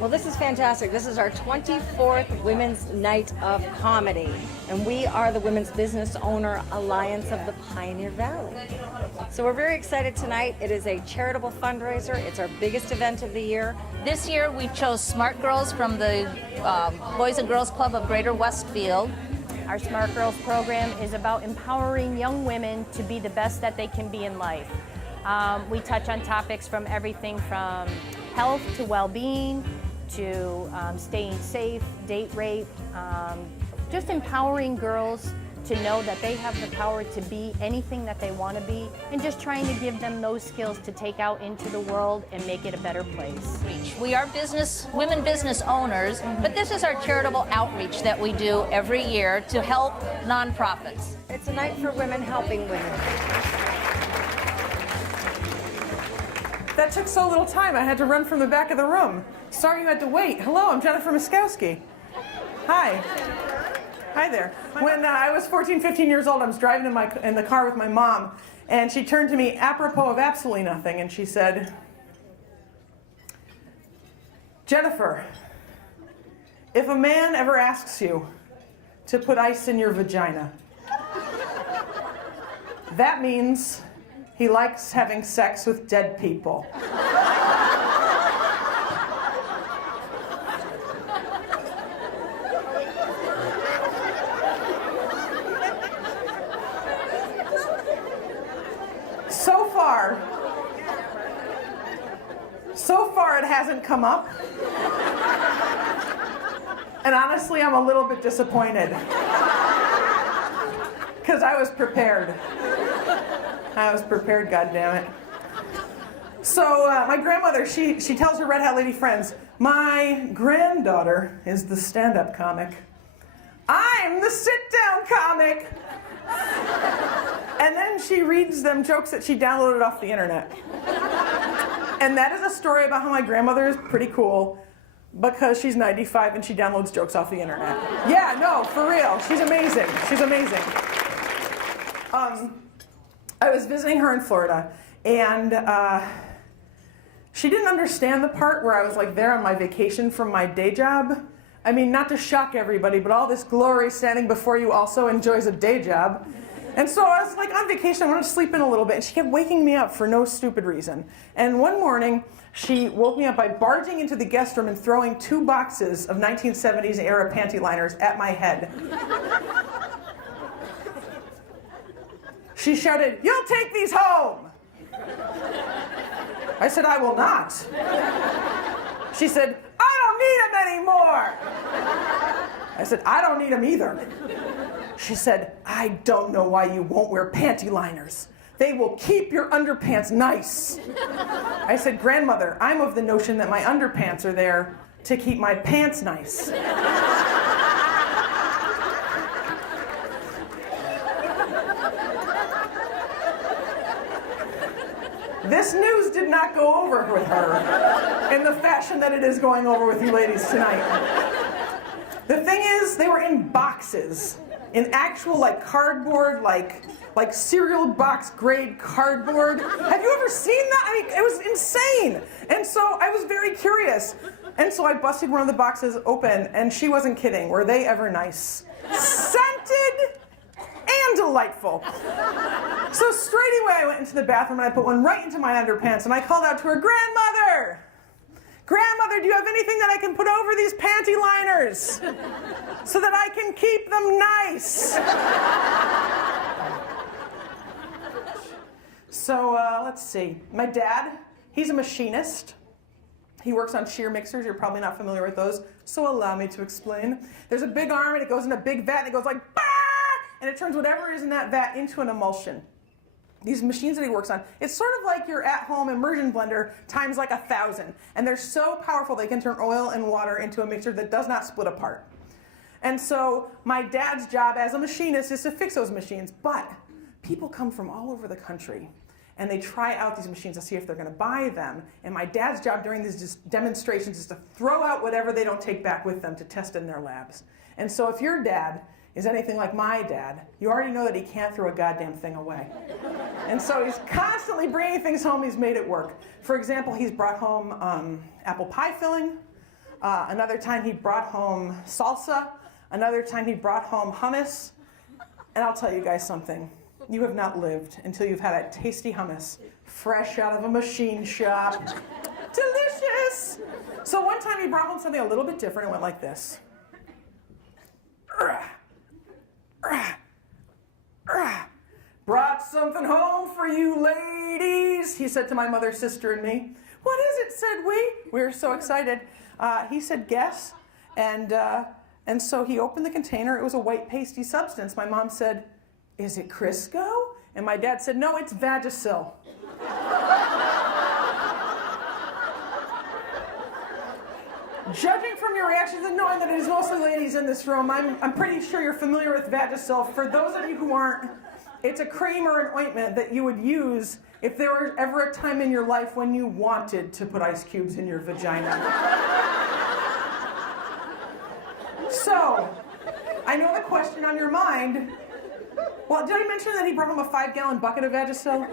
Well, this is fantastic. This is our 24th Women's Night of Comedy, and we are the Women's Business Owner Alliance of the Pioneer Valley. So we're very excited tonight. It is a charitable fundraiser. It's our biggest event of the year. This year we chose Smart Girls from the Boys and Girls Club of Greater Westfield. Our Smart Girls program is about empowering young women to be the best that they can be in life. We touch on topics from everything from health to well-being, to staying safe, date rape, just empowering girls to know that they have the power to be anything that they want to be, and just trying to give them those skills to take out into the world and make it a better place. We are women business owners, but this is our charitable outreach that we do every year to help nonprofits. It's a night for women helping women. That took so little time, I had to run from the back of the room. Sorry you had to wait. Hello, I'm Jennifer Muskowski. Hi. Hi there. When I was 14, 15 years old, I was driving in the car with my mom, and she turned to me apropos of absolutely nothing, and she said, Jennifer, if a man ever asks you to put ice in your vagina, that means he likes having sex with dead people. So far it hasn't come up. And honestly, I'm a little bit disappointed. Because I was prepared. I was prepared, goddammit. So my grandmother, she tells her Red Hat Lady friends, my granddaughter is the stand-up comic. I'm the sit-down comic. And then she reads them jokes that she downloaded off the internet. And that is a story about how my grandmother is pretty cool because she's 95 and she downloads jokes off the internet. Yeah, no, for real. She's amazing. She's amazing. I was visiting her in Florida, and she didn't understand the part where I was like there on my vacation from my day job. I mean, not to shock everybody, but all this glory standing before you also enjoys a day job. And so I was like on vacation, I wanted to sleep in a little bit, and she kept waking me up for no stupid reason. And one morning, she woke me up by barging into the guest room and throwing 2 boxes of 1970s era panty liners at my head. She shouted, "You'll take these home!" I said, "I will not." She said, "I don't need them anymore." I said, "I don't need them either." She said, "I don't know why you won't wear panty liners. They will keep your underpants nice." I said, "Grandmother, I'm of the notion that my underpants are there to keep my pants nice." This news did not go over with her in the fashion that it is going over with you ladies tonight. The thing is, they were in boxes. In actual like cardboard, like cereal box grade cardboard. Have you ever seen that? I mean, it was insane. And so I was very curious. And so I busted one of the boxes open, and she wasn't kidding. Were they ever nice? Scented and delightful. So straight away I went into the bathroom and I put one right into my underpants, and I called out to her, "Grandmother! Grandmother, do you have anything that I can put over these panty liners so that I can keep them nice?" So let's see. My dad, he's a machinist. He works on shear mixers. You're probably not familiar with those, so allow me to explain. There's a big arm, and it goes in a big vat, and it goes like, bah! And it turns whatever is in that vat into an emulsion. These machines that he works on, it's sort of like your at-home immersion blender times like 1,000. And they're so powerful they can turn oil and water into a mixture that does not split apart. And so my dad's job as a machinist is to fix those machines. But people come from all over the country, and they try out these machines to see if they're going to buy them. And my dad's job during these demonstrations is to throw out whatever they don't take back with them to test in their labs. And so if your dad is anything like my dad, you already know that he can't throw a goddamn thing away. And so he's constantly bringing things home. He's made it work. For example, he's brought home apple pie filling, Another time he brought home salsa. Another time he brought home hummus. And I'll tell you guys something. You have not lived until you've had that tasty hummus fresh out of a machine shop. Delicious! So one time he brought home something a little bit different. It went like this. Brought something home for you ladies, he said to my mother, sister, and me. What is it, said we. We were so excited. He said, guess. And so he opened the container. It was a white pasty substance. My mom said, is it Crisco? And my dad said, no, it's Vagisil. Judging from your reactions and knowing that it is mostly ladies in this room, I'm pretty sure you're familiar with Vagisil. For those of you who aren't, it's a cream or an ointment that you would use if there were ever a time in your life when you wanted to put ice cubes in your vagina. So, I know the question on your mind. Well, did I mention that he brought home a 5-gallon bucket of Vagisil?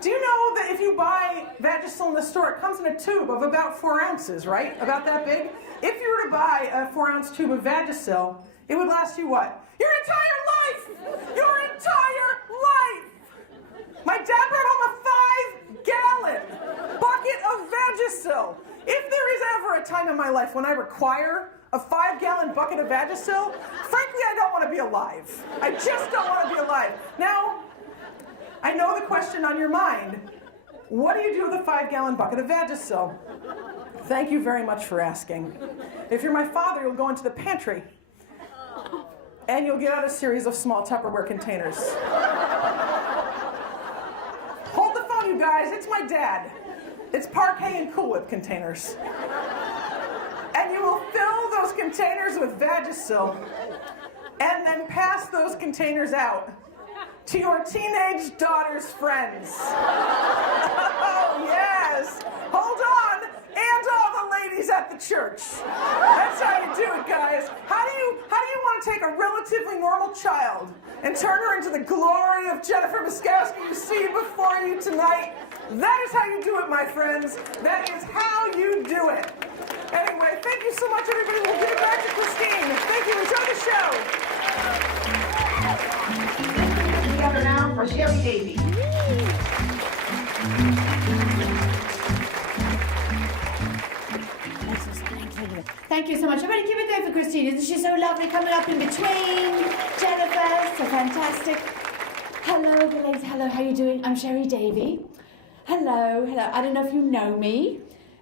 Do you know that if you buy Vagisil in the store, it comes in a tube of about 4 ounces, right? About that big? If you were to buy a 4-ounce tube of Vagisil, it would last you what? Your entire life! Your entire life! My dad brought home a 5-gallon bucket of Vagisil. If there is ever a time in my life when I require a 5-gallon bucket of Vagisil, frankly, I don't want to be alive. I just don't want to be alive. Now, I know the question on your mind. What do you do with a 5-gallon bucket of Vagisil? Thank you very much for asking. If you're my father, you'll go into the pantry and you'll get out a series of small Tupperware containers. Hold the phone, you guys. It's my dad. It's Parkay and Cool Whip containers. And you will fill those containers with Vagisil and then pass those containers out to your teenage daughter's friends. Oh, yes. Hold on. And all the ladies at the church. That's how you do it, guys. How do you want to take a relatively normal child and turn her into the glory of Jennifer Muskowski you see before you tonight? That is how you do it, my friends. That is how you do it. Anyway, thank you so much, everybody. We'll give it back to Christine. Thank you. Enjoy the show. Together now for Sherry Davy. Thank you so much. Everybody keep it going for Christine. Isn't she so lovely coming up in between? Jennifer, so fantastic. Hello, ladies. Hello, how you doing? I'm Sherry Davy. Hello. I don't know if you know me,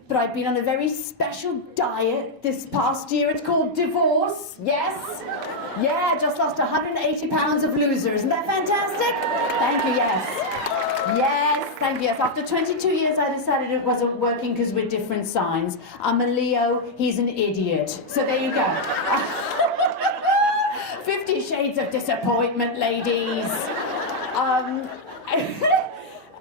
but I've been on a very special diet this past year. It's called divorce. Yes? Yeah, just lost 180 pounds of loser. Isn't that fantastic? Thank you, yes. Yes, thank you, yes. After 22 years, I decided it wasn't working because we're different signs. I'm a Leo, he's an idiot. So there you go. 50 shades of disappointment, ladies.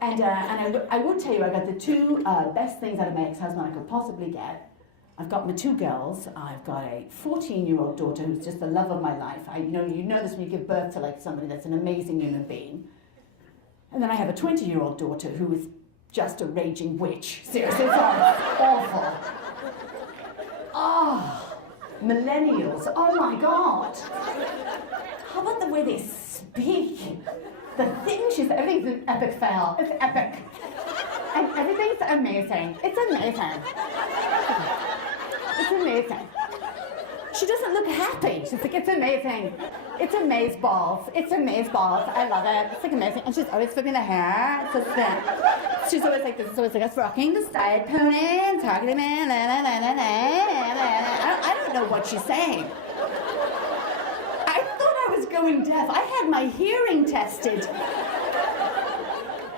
And I will tell you, I got the 2 best things out of my ex-husband I could possibly get. I've got my 2 girls. I've got a 14-year-old daughter who's just the love of my life. You know this when you give birth to like somebody that's an amazing human being. And then I have a 20-year-old daughter who is just a raging witch. Seriously, it's awful. Oh, millennials. Oh my God. How about the way they speak? The things everything's an epic fail. It's epic. And everything's amazing. It's amazing. It's amazing. She doesn't look happy. She's like, it's amazing. It's amazeballs. It's amazeballs. I love it. It's like amazing. And she's always flipping the hair. It's just that. She's always like this. It's always like us rocking the side pony and talking to me. I don't know what she's saying. I thought I was going deaf. I had my hearing tested.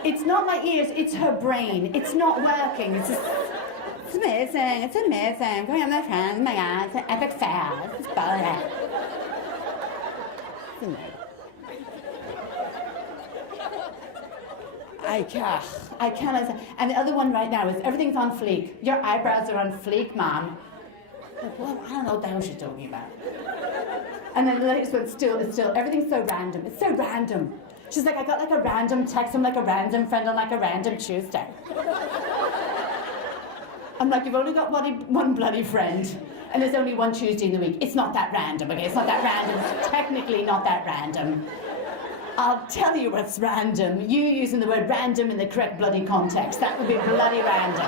It's not my ears. It's her brain. It's not working. It's just... It's amazing. It's amazing. I'm going out with my friends. Oh my God, it's an epic fail. It's brilliant. It's amazing. I can't. And the other one right now is everything's on fleek. Your eyebrows are on fleek, Mom. Like, well, I don't know what the hell she's talking about. And then the next one, still, everything's so random. It's so random. She's like, I got like a random text from like a random friend on like a random Tuesday. I'm like, you've only got one bloody friend, and there's only one Tuesday in the week. It's not that random, okay? It's not that random. It's technically not that random. I'll tell you what's random. You using the word random in the correct bloody context. That would be bloody random.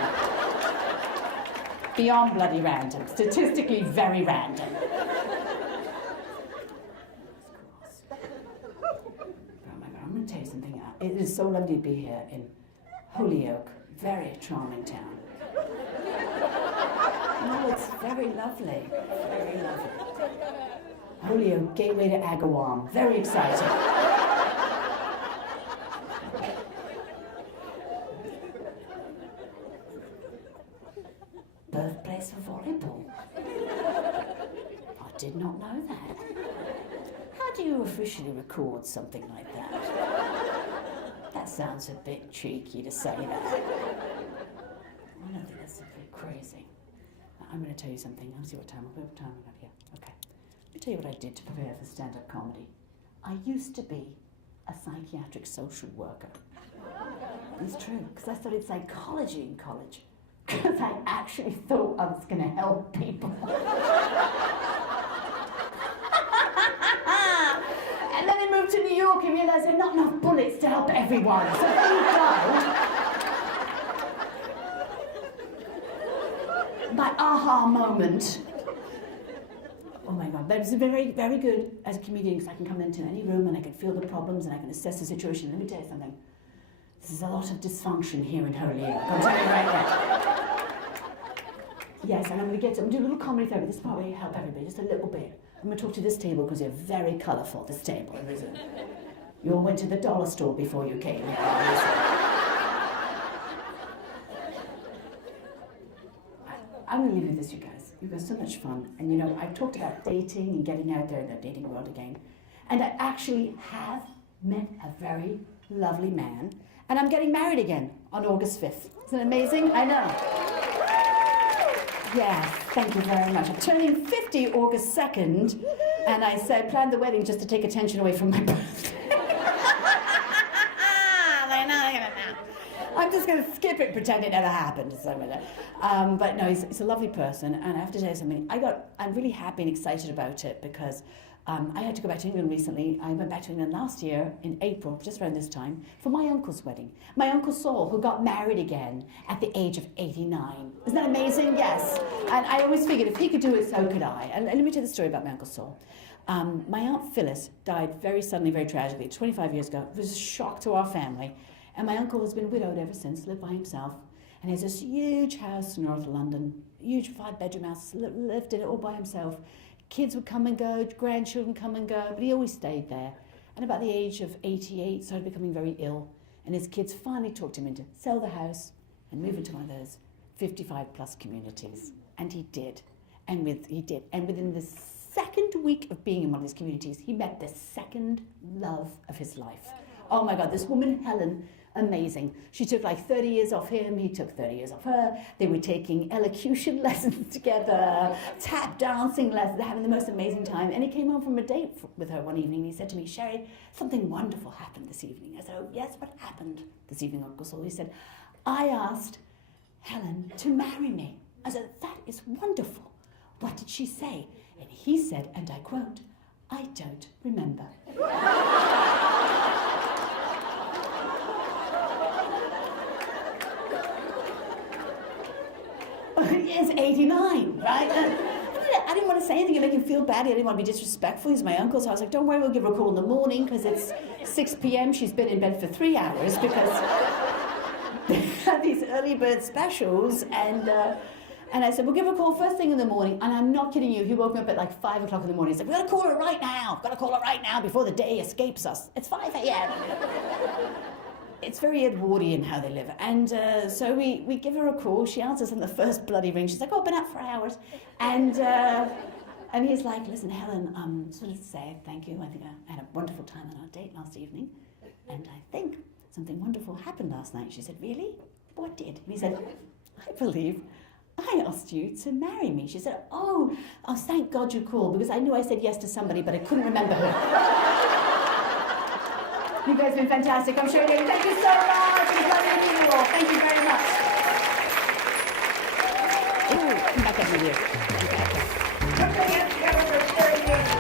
Beyond bloody random. Statistically very random. Oh my God, I'm going to tell you something. It is so lovely to be here in Holyoke. Very charming town. No, it's very lovely. Very lovely. Holyoke, gateway to Agawam. Very exciting. Birthplace for volleyball. I did not know that. How do you officially record something like that? That sounds a bit cheeky to say that. I don't think that's a bit crazy. I'm going to tell you something. I'll see what time we got here. Okay. Let me tell you what I did to prepare for stand-up comedy. I used to be a psychiatric social worker. It's true, because I studied psychology in college. Because I actually thought I was going to help people. And then I moved to New York and realised there are not enough bullets to help everyone. So there you go. My aha moment. Oh my God, but it's very, very good as a comedian because I can come into any room and I can feel the problems and I can assess the situation. Let me tell you something. There's a lot of dysfunction here in Holyoke. I'm telling you right now. Yes, and I'm going to do a little comedy therapy. This probably help everybody, just a little bit. I'm going to talk to this table because you're very colourful, this table. You all went to the dollar store before you came. I'm going to leave you with this, you guys. You've got so much fun. And you know, I've talked about dating and getting out there in the dating world again. And I actually have met a very lovely man. And I'm getting married again on August 5th. Isn't it amazing? I know. Yes, thank you very much. I'm turning 50 August 2nd. And I said, planned the wedding just to take attention away from my birthday. I'm just going to skip it, pretend it never happened. But no, he's a lovely person, and I have to tell you something. I'm really happy and excited about it because I had to go back to England recently. I went back to England last year in April, just around this time, for my uncle's wedding. My Uncle Saul, who got married again at the age of 89. Isn't that amazing? Yes. And I always figured if he could do it, so could I. And let me tell you the story about my Uncle Saul. My Aunt Phyllis died very suddenly, very tragically, 25 years ago. It was a shock to our family. And my uncle has been widowed ever since, lived by himself. And he has this huge house in North London, huge 5-bedroom house, lived in it all by himself. Kids would come and go, grandchildren come and go, but he always stayed there. And about the age of 88, started becoming very ill. And his kids finally talked him into sell the house and move into one of those 55-plus communities. And he did. And within the second week of being in one of these communities, he met the second love of his life. Oh my God, this woman, Helen, amazing. She took like 30 years off him, he took 30 years off her. They were taking elocution lessons together, tap dancing lessons, they're having the most amazing time. And he came home from a date with her one evening and he said to me, Sherry, something wonderful happened this evening. I said, oh yes, what happened this evening, Uncle Saul? He said, I asked Helen to marry me. I said, that is wonderful. What did she say? And he said, and I quote, I don't remember. He's 89, right? I didn't want to say anything and make him feel bad. I didn't want to be disrespectful. He's my uncle, so I was like, don't worry, we'll give her a call in the morning because it's 6 p.m. She's been in bed for 3 hours because they have these early bird specials. And I said, we'll give her a call first thing in the morning. And I'm not kidding you. He woke me up at like 5 o'clock in the morning. He's like, we've got to call her right now. Got to call her right now before the day escapes us. It's 5 a.m. It's very Edwardian how they live. And so we give her a call. She answers on the first bloody ring. She's like, oh, I've been out for hours. And he's like, listen, Helen, just wanted to say thank you. I think I had a wonderful time on our date last evening. And I think something wonderful happened last night. She said, really? What did? And he said, I believe I asked you to marry me. She said, oh, thank God you called, because I knew I said yes to somebody, but I couldn't remember who. You guys have been fantastic. I'm sure you. Thank you so much. It's lovely to meet you all. Thank you very much. Come back up, my dear. Come back up. Put your hands together for Sherry Davy.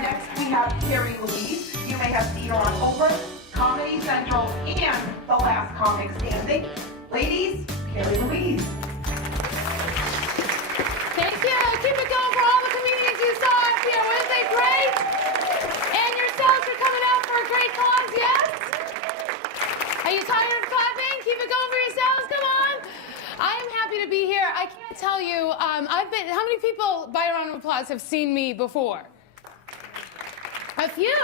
Next, we have Carrie Louise. You may have seen her on Oprah, Comedy Central, and The Last Comic Standing. Ladies, Carrie Louise. Thank you. Keep it going for all the comedians you saw up here. Wasn't they great? And yourselves are coming out for a great cause, yes? Are you tired of clapping? Keep it going for yourselves. Come on. I am happy to be here. I can't tell you. How many people, by a round of applause, have seen me before? A few.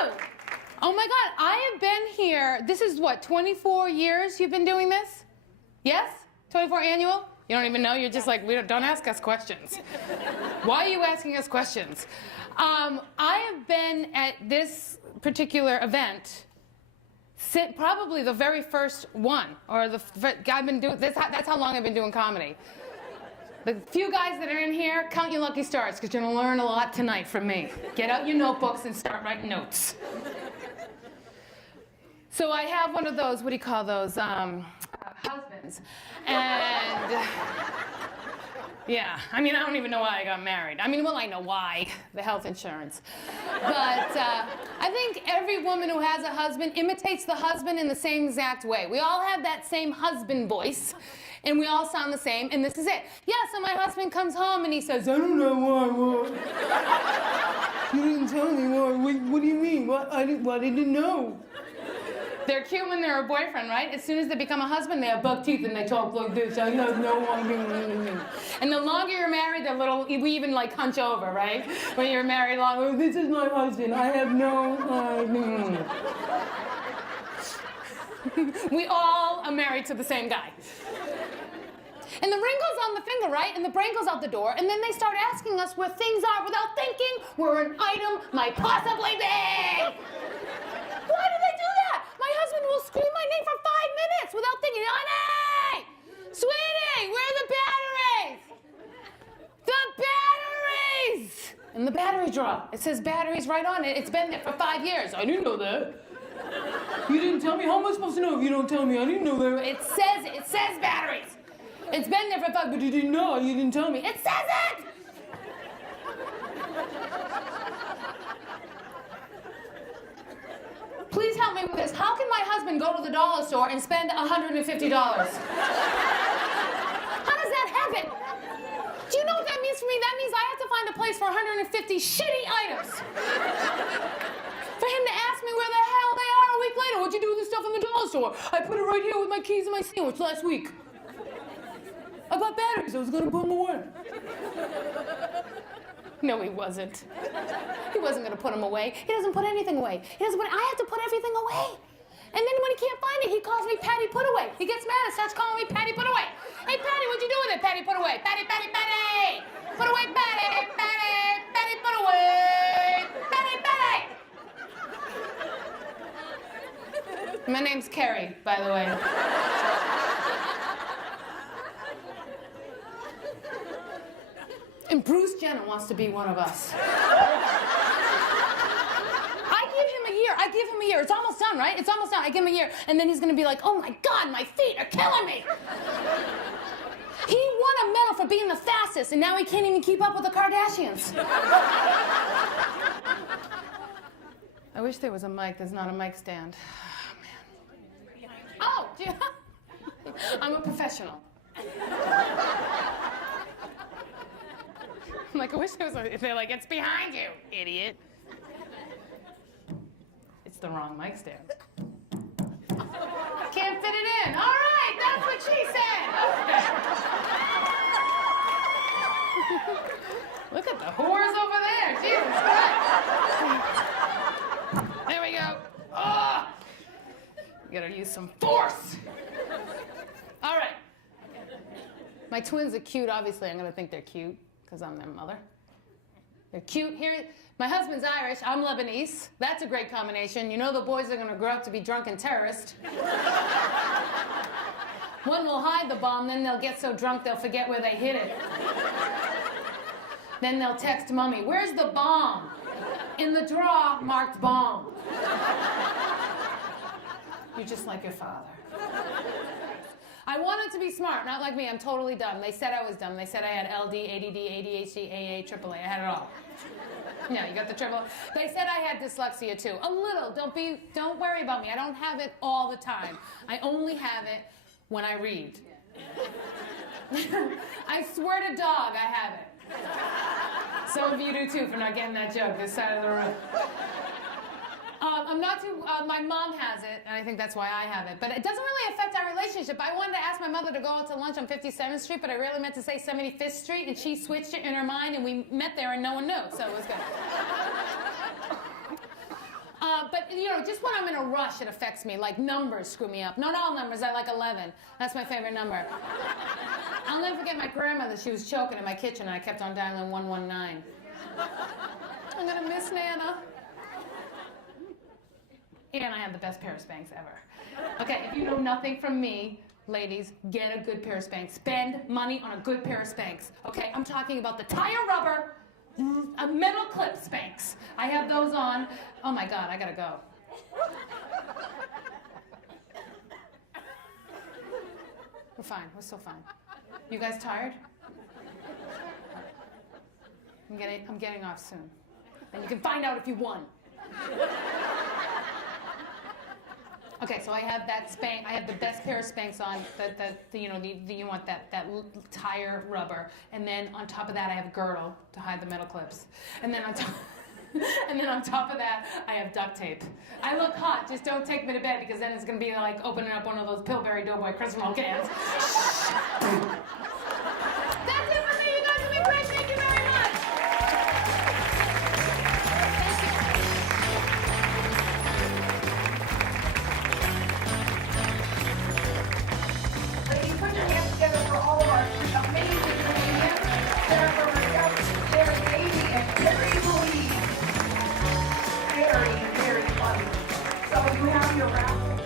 Oh my God. I have been here. This is what, 24 years you've been doing this? Yes? 24 annual? You don't even know? You're just like, don't ask us questions. Why are you asking us questions? I have been at this particular event probably the very first one, or I've been doing this. That's how long I've been doing comedy. The few guys that are in here, count your lucky stars, because you're gonna learn a lot tonight from me. Get out your notebooks and start writing notes. So I have one of those, what do you call those, husbands. And yeah, I mean, I don't even know why I got married. I mean, well, I know why, the health insurance. But I think every woman who has a husband imitates the husband in the same exact way. We all have that same husband voice, and we all sound the same, and this is it. Yeah, so my husband comes home and he says, I don't know why. You didn't tell me why. What do you mean? What? I didn't know. They're cute when they're a boyfriend, right? As soon as they become a husband, they have buck teeth and they talk like this. I have no idea. And the longer you're married, we even like hunch over, right? When you're married long, oh, this is my husband. I have no idea. We all are married to the same guy. And the ring goes on the finger, right? And the brain goes out the door. And then they start asking us where things are without thinking where an item might possibly be. Why do they do that? My husband will scream my name for 5 minutes without thinking, honey, sweetie, where are the batteries? The batteries! In the battery drawer. It says batteries right on it. It's been there for 5 years. I didn't know that. You didn't tell me? How am I supposed to know if you don't tell me? I didn't know that. It says batteries. It's been there for 5, but you didn't know. You didn't tell me. It says it! Please help me with this. How can my husband go to the dollar store and spend $150? How does that happen? Do you know what that means for me? That means I have to find a place for 150 shitty items. For him to ask me where the hell they are a week later. What'd you do with the stuff in the dollar store? I put it right here with my keys and my sandwich last week. I bought batteries. I was going to put them away. No, he wasn't. He wasn't going to put them away. He doesn't put anything away. I have to put everything away. And then when he can't find it, he calls me Patty Put-Away. He gets mad and starts calling me Patty Put-Away. Hey, Patty, what'd you do with it? Patty Put-Away. Patty, Patty, Patty. Put away, Patty, Patty, Patty Put-Away. Patty, Patty. My name's Carrie, by the way. And Bruce Jenner wants to be one of us. I give him a year. It's almost done, right? It's almost done. I give him a year. And then he's going to be like, oh my God, my feet are killing me. He won a medal for being the fastest, and now he can't even keep up with the Kardashians. I wish there was a mic. There's not a mic stand. Oh, man. Oh, I'm a professional. I'm like, I wish there was a... They're like, it's behind you, idiot. It's the wrong mic stand. Can't fit it in. All right, that's what she said. Okay. Look at the whores over there. Jesus Christ. There we go. Oh, you gotta use some force. All right. My twins are cute. Obviously, I'm gonna think they're cute because I'm their mother. They're cute. Here, my husband's Irish. I'm Lebanese. That's a great combination. You know the boys are going to grow up to be drunken terrorists. One will hide the bomb, then they'll get so drunk they'll forget where they hid it. Then they'll text Mommy, where's the bomb? In the drawer marked bomb. You're just like your father. I wanted to be smart, not like me. I'm totally dumb. They said I was dumb. They said I had LD, ADD, ADHD, AA, AAA. I had it all. Yeah, you got the triple. They said I had dyslexia too. A little. Don't worry about me. I don't have it all the time. I only have it when I read. I swear to dog, I have it. Some of you do too for not getting that joke this side of the room. I'm not too, my mom has it, and I think that's why I have it. But it doesn't really affect our relationship. I wanted to ask my mother to go out to lunch on 57th Street, but I really meant to say 75th Street, and she switched it in her mind, and we met there, and no one knew, so it was good. But, you know, just when I'm in a rush, it affects me. Like, numbers screw me up. Not all numbers. I like 11. That's my favorite number. I'll never forget my grandmother. She was choking in my kitchen, and I kept on dialing 119. I'm going to miss Nana. And I have the best pair of Spanx ever. Okay, if you know nothing from me, ladies, get a good pair of Spanx. Spend money on a good pair of Spanx. Okay, I'm talking about the tire rubber, a metal clip Spanx. I have those on. Oh my God, I gotta go. We're fine, we're still fine. You guys tired? I'm getting off soon. And you can find out if you won. Okay, so I have that Spanx. I have the best pair of Spanx on. You want that tire rubber, and then on top of that, I have a girdle to hide the metal clips, and then on top. And then on top of that, I have duct tape. I look hot, just don't take me to bed because then it's gonna be like opening up one of those Pillsbury Doughboy Christmas roll cans. That's it for me, you guys have been great, thank you very much. Ladies, put your hands together for all of our amazing comedians. Jennifer Raskuski, Sharon Davey, and Carrie Louise. Very, very funny. So you have your raffle